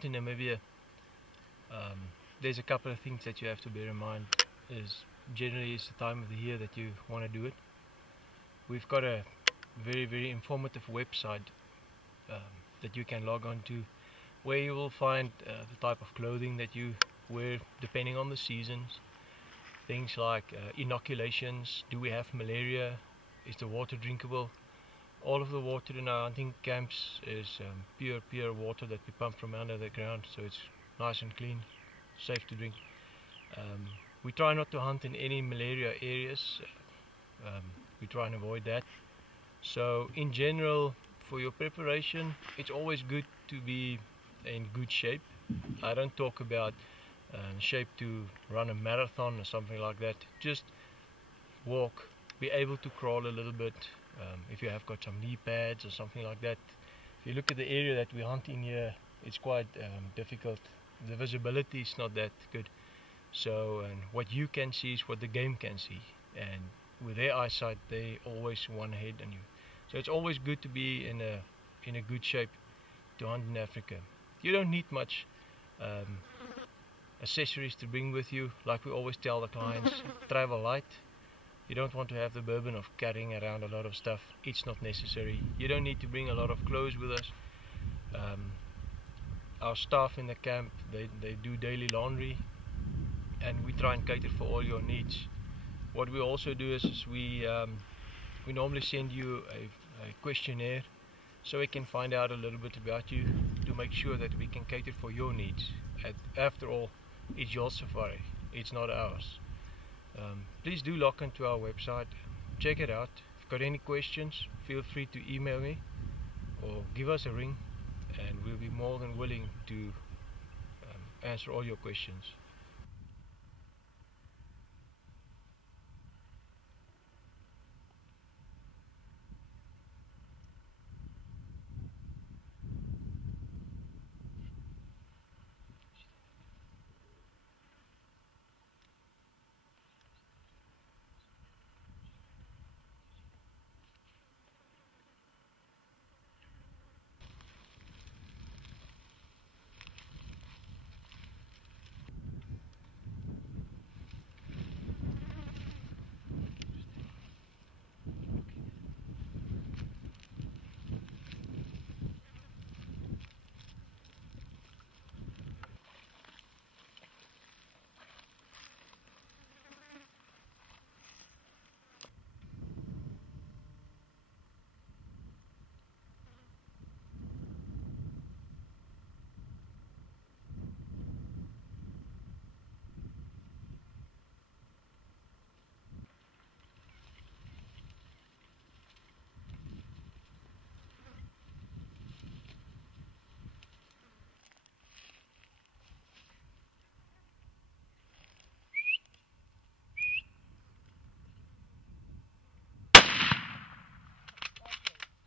hunt in Namibia, there's a couple of things that you have to bear in mind. Generally it's the time of the year that you want to do it. We've got a very informative website that you can log on to, where you will find the type of clothing that you wear depending on the seasons. Things like inoculations, do we have malaria, is the water drinkable. All of the water in our hunting camps is pure water that we pump from under the ground, so it's nice and clean, safe to drink. We try not to hunt in any malaria areas. We try and avoid that. So in general, for your preparation, it's always good to be in good shape. I don't talk about shape to run a marathon or something like that. Just walk, be able to crawl a little bit. If you have got some knee pads or something like that. If you look at the area that we hunt in here, it's quite difficult. The visibility is not that good. So what you can see is what the game can see, and with their eyesight they always one ahead on you. So it's always good to be in a good shape to hunt in Africa. You don't need much accessories to bring with you. Like we always tell the clients, travel light. You don't want to have the burden of carrying around a lot of stuff. It's not necessary. You don't need to bring a lot of clothes with us. Our staff in the camp, they do daily laundry, and we try and cater for all your needs. What we also do is we normally send you a questionnaire, so we can find out a little bit about you to make sure that we can cater for your needs. After all, it's your safari, it's not ours. Please do log into our website, check it out. If you've got any questions, feel free to email me or give us a ring, and we'll be more than willing to answer all your questions.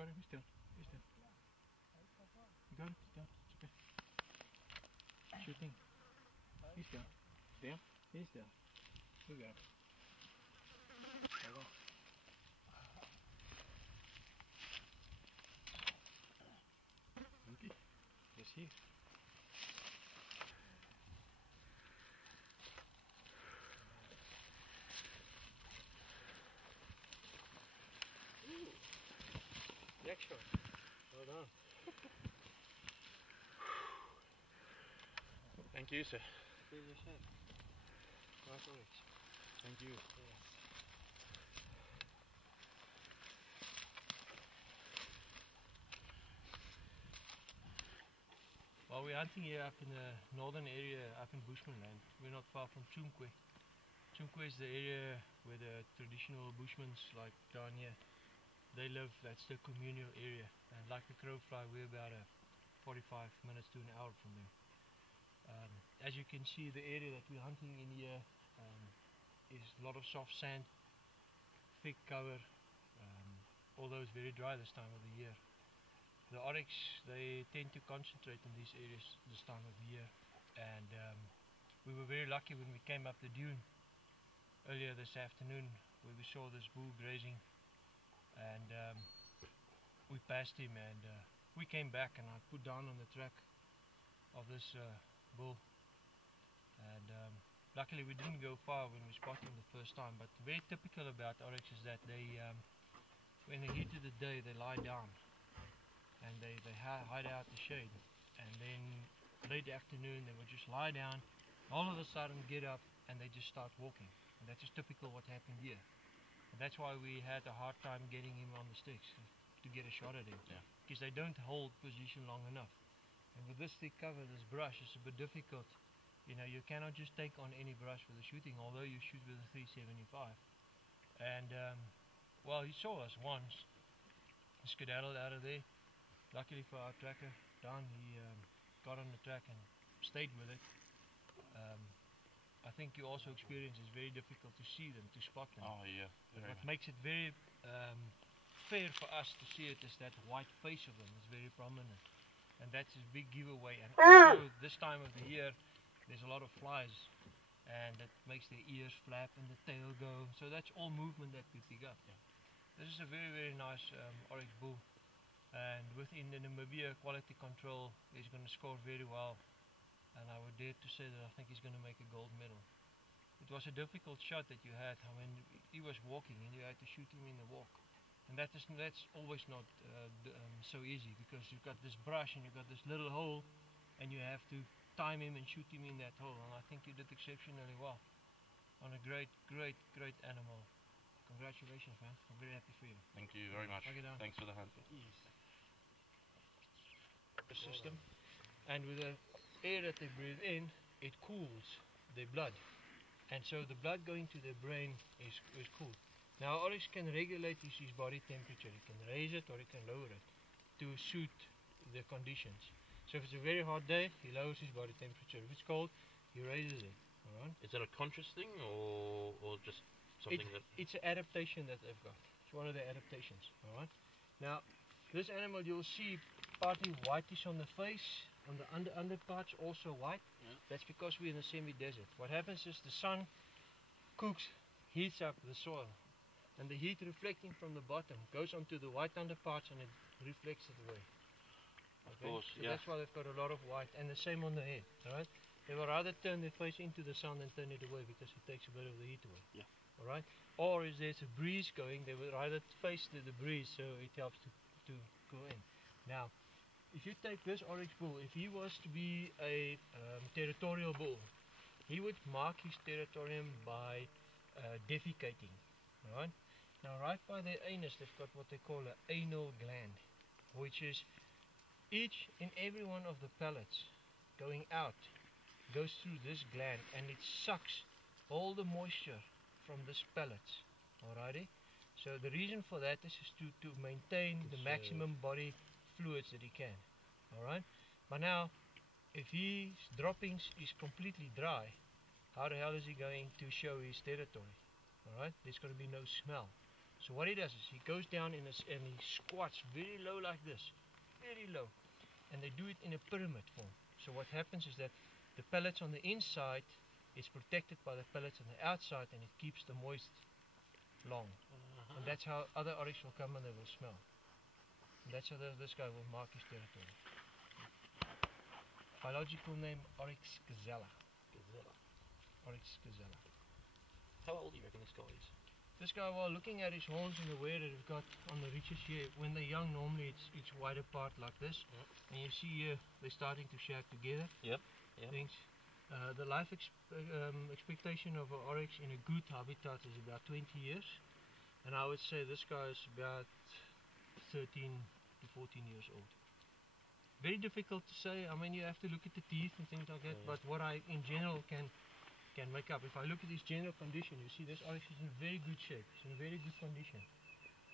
Got it, he's down. He's down. You got it, he's down. It's okay. Sure thing. He's down. Down? He's down. You got it. Hold on. Okay. Yes, here. Next shot. Well done. Thank you, sir. Here's your shot. Nice work. Thank you. Yes. Well, we're hunting here up in the northern area, up in Bushmanland. We're not far from Chumkwe. Chumkwe is the area where the traditional Bushmen, like down here, they live. That's the communal area, and like the crow fly, we're about 45 minutes to an hour from there. As you can see, the area that we're hunting in here is a lot of soft sand, thick cover, although it's very dry this time of the year. The oryx, they tend to concentrate in these areas this time of the year, and we were very lucky when we came up the dune earlier this afternoon, where we saw this bull grazing, and we passed him, and we came back, and I put down on the track of this bull, and luckily we didn't go far when we spotted him the first time. But very typical about oryx is that they, when the heat of the day, they lie down and they hide out the shade, and then late afternoon they would just lie down, all of a sudden get up and they just start walking. And that's just typical what happened here. And that's why we had a hard time getting him on the sticks to get a shot at him, because they don't hold position long enough. And with this thick cover, this brush, it's a bit difficult. You know, you cannot just take on any brush for the shooting, although you shoot with a 375. And well, he saw us once, he skedaddled out of there. Luckily for our tracker, Don, he got on the track and stayed with it. I think you also experience it's very difficult to see them, to spot them. Oh yeah. What makes it very fair for us to see it is that white face of them is very prominent, and that's a big giveaway. And also this time of the year, there's a lot of flies, and that makes their ears flap and the tail go. So that's all movement that we pick up. This is a very nice oryx bull, and within the Namibia quality control, he's going to score very well. And I would dare to say that I think he's going to make a gold medal. It was a difficult shot that you had. I mean, he was walking and you had to shoot him in the walk. And that's always not so easy, because you've got this brush and you've got this little hole and you have to time him and shoot him in that hole. And I think you did exceptionally well on a great animal. Congratulations, man. I'm very happy for you. Thank you very much. Thanks for the hunt. The system, and with the air that they breathe in, it cools their blood, and so the blood going to their brain is cool. Now oryx can regulate his body temperature. He can raise it or he can lower it to suit the conditions. So if it's a very hot day, he lowers his body temperature. If it's cold, he raises it. Alright? Is that a conscious thing or just something it's an adaptation that they've got. It's one of the adaptations. Alright? Now this animal, you'll see partly whitish on the face. On the under parts also white. That's because we're in a semi-desert. What happens is the sun cooks, heats up the soil, and the heat reflecting from the bottom goes onto the white underparts and it reflects it away. Of course, so that's why they've got a lot of white, and the same on the head. Alright? They will rather turn their face into the sun than turn it away, because it takes a bit of the heat away. Alright? Or if there's a breeze going, they will rather face the breeze, so it helps to go in. Now, if you take this oryx bull, if he was to be a territorial bull, he would mark his territorium by defecating. Right? Now, right by their anus, they've got what they call an anal gland, which is each and every one of the pellets going out goes through this gland, and it sucks all the moisture from this pellets. Alrighty? So the reason for that is to maintain the maximum body fluids that he can. Alright? But now, if his droppings is completely dry, how the hell is he going to show his territory? Alright? There's going to be no smell. So what he does is he goes down and he squats very low like this. Very low. And they do it in a pyramid form. So what happens is that the pellets on the inside is protected by the pellets on the outside, and it keeps the moist long. And that's how other oryx will come and they will smell. And that's how this guy will mark his territory. Biological name Oryx gazella. Oryx gazella. How old do you reckon this guy is? This guy, well, looking at his horns and the wear that he's got on the reaches here, when they're young, normally it's wider apart like this. And you see here, they're starting to shag together. Things. The life expectation of an oryx in a good habitat is about 20 years. And I would say this guy is about 13 to 14 years old. Very difficult to say. I mean, you have to look at the teeth and things like that. But what I, in general, can make up. If I look at his general condition, you see this oryx is in very good shape. It's in very good condition.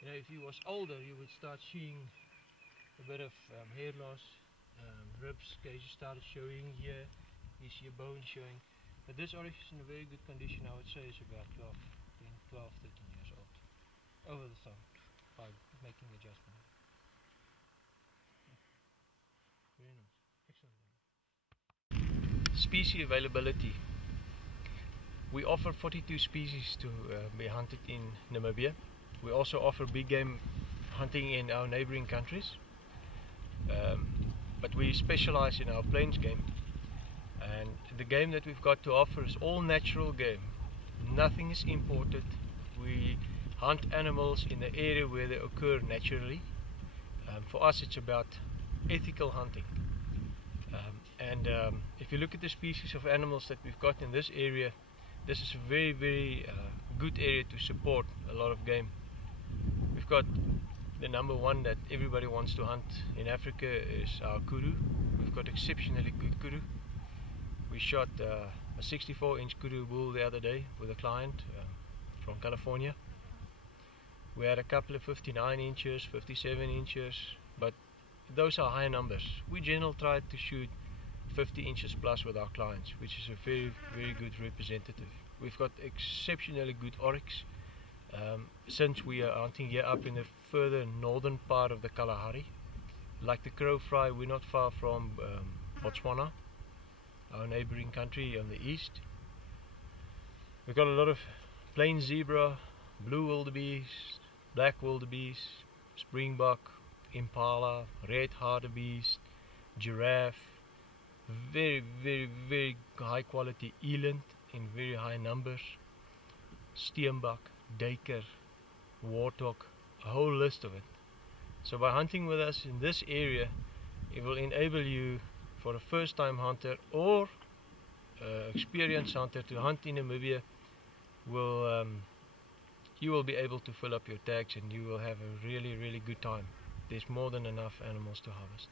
You know, if he was older, you would start seeing a bit of hair loss, ribs cases started showing here. You see a bone showing. But this oryx is in a very good condition. I would say it's about 12, 13 years old. Over the thumb, by making adjustment. Very nice. Excellent. Species availability. We offer 42 species to be hunted in Namibia. We also offer big game hunting in our neighboring countries. but we specialize in our plains game, and the game that we've got to offer is all natural game. Nothing is imported. We hunt animals in the area where they occur naturally. For us it's about ethical hunting, and if you look at the species of animals that we've got in this area, this is a very, very good area to support a lot of game. We've got the number one that everybody wants to hunt in Africa is our kudu. We've got exceptionally good kudu. We shot a 64-inch kudu bull the other day with a client from California. We had a couple of 59 inches, 57 inches, but those are high numbers. We generally try to shoot 50 inches plus with our clients, which is a very, very good representative. We've got exceptionally good oryx. Since we are hunting here up in the further northern part of the Kalahari, like the crow fly, we're not far from Botswana, our neighboring country on the east. We've got a lot of plain zebra, blue wildebeest, black wildebeest, springbok, impala, red hartebeest, giraffe, very, very, very high quality eland in very high numbers, steenbok, duiker, warthog, a whole list of it. So by hunting with us in this area, it will enable you, for a first time hunter or experienced hunter, to hunt in Namibia. You will be able to fill up your tags and you will have a really, really good time. There's more than enough animals to harvest.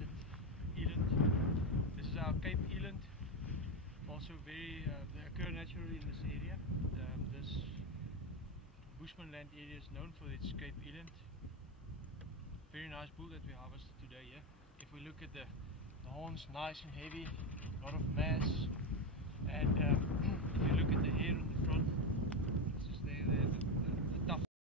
harvested eland. This is our Cape eland. Also very, they occur naturally in this area. This Bushman land area is known for its Cape eland. Very nice bull that we harvested today. Yeah. If we look at the horns, nice and heavy, a lot of mass, and if you look at the hair on the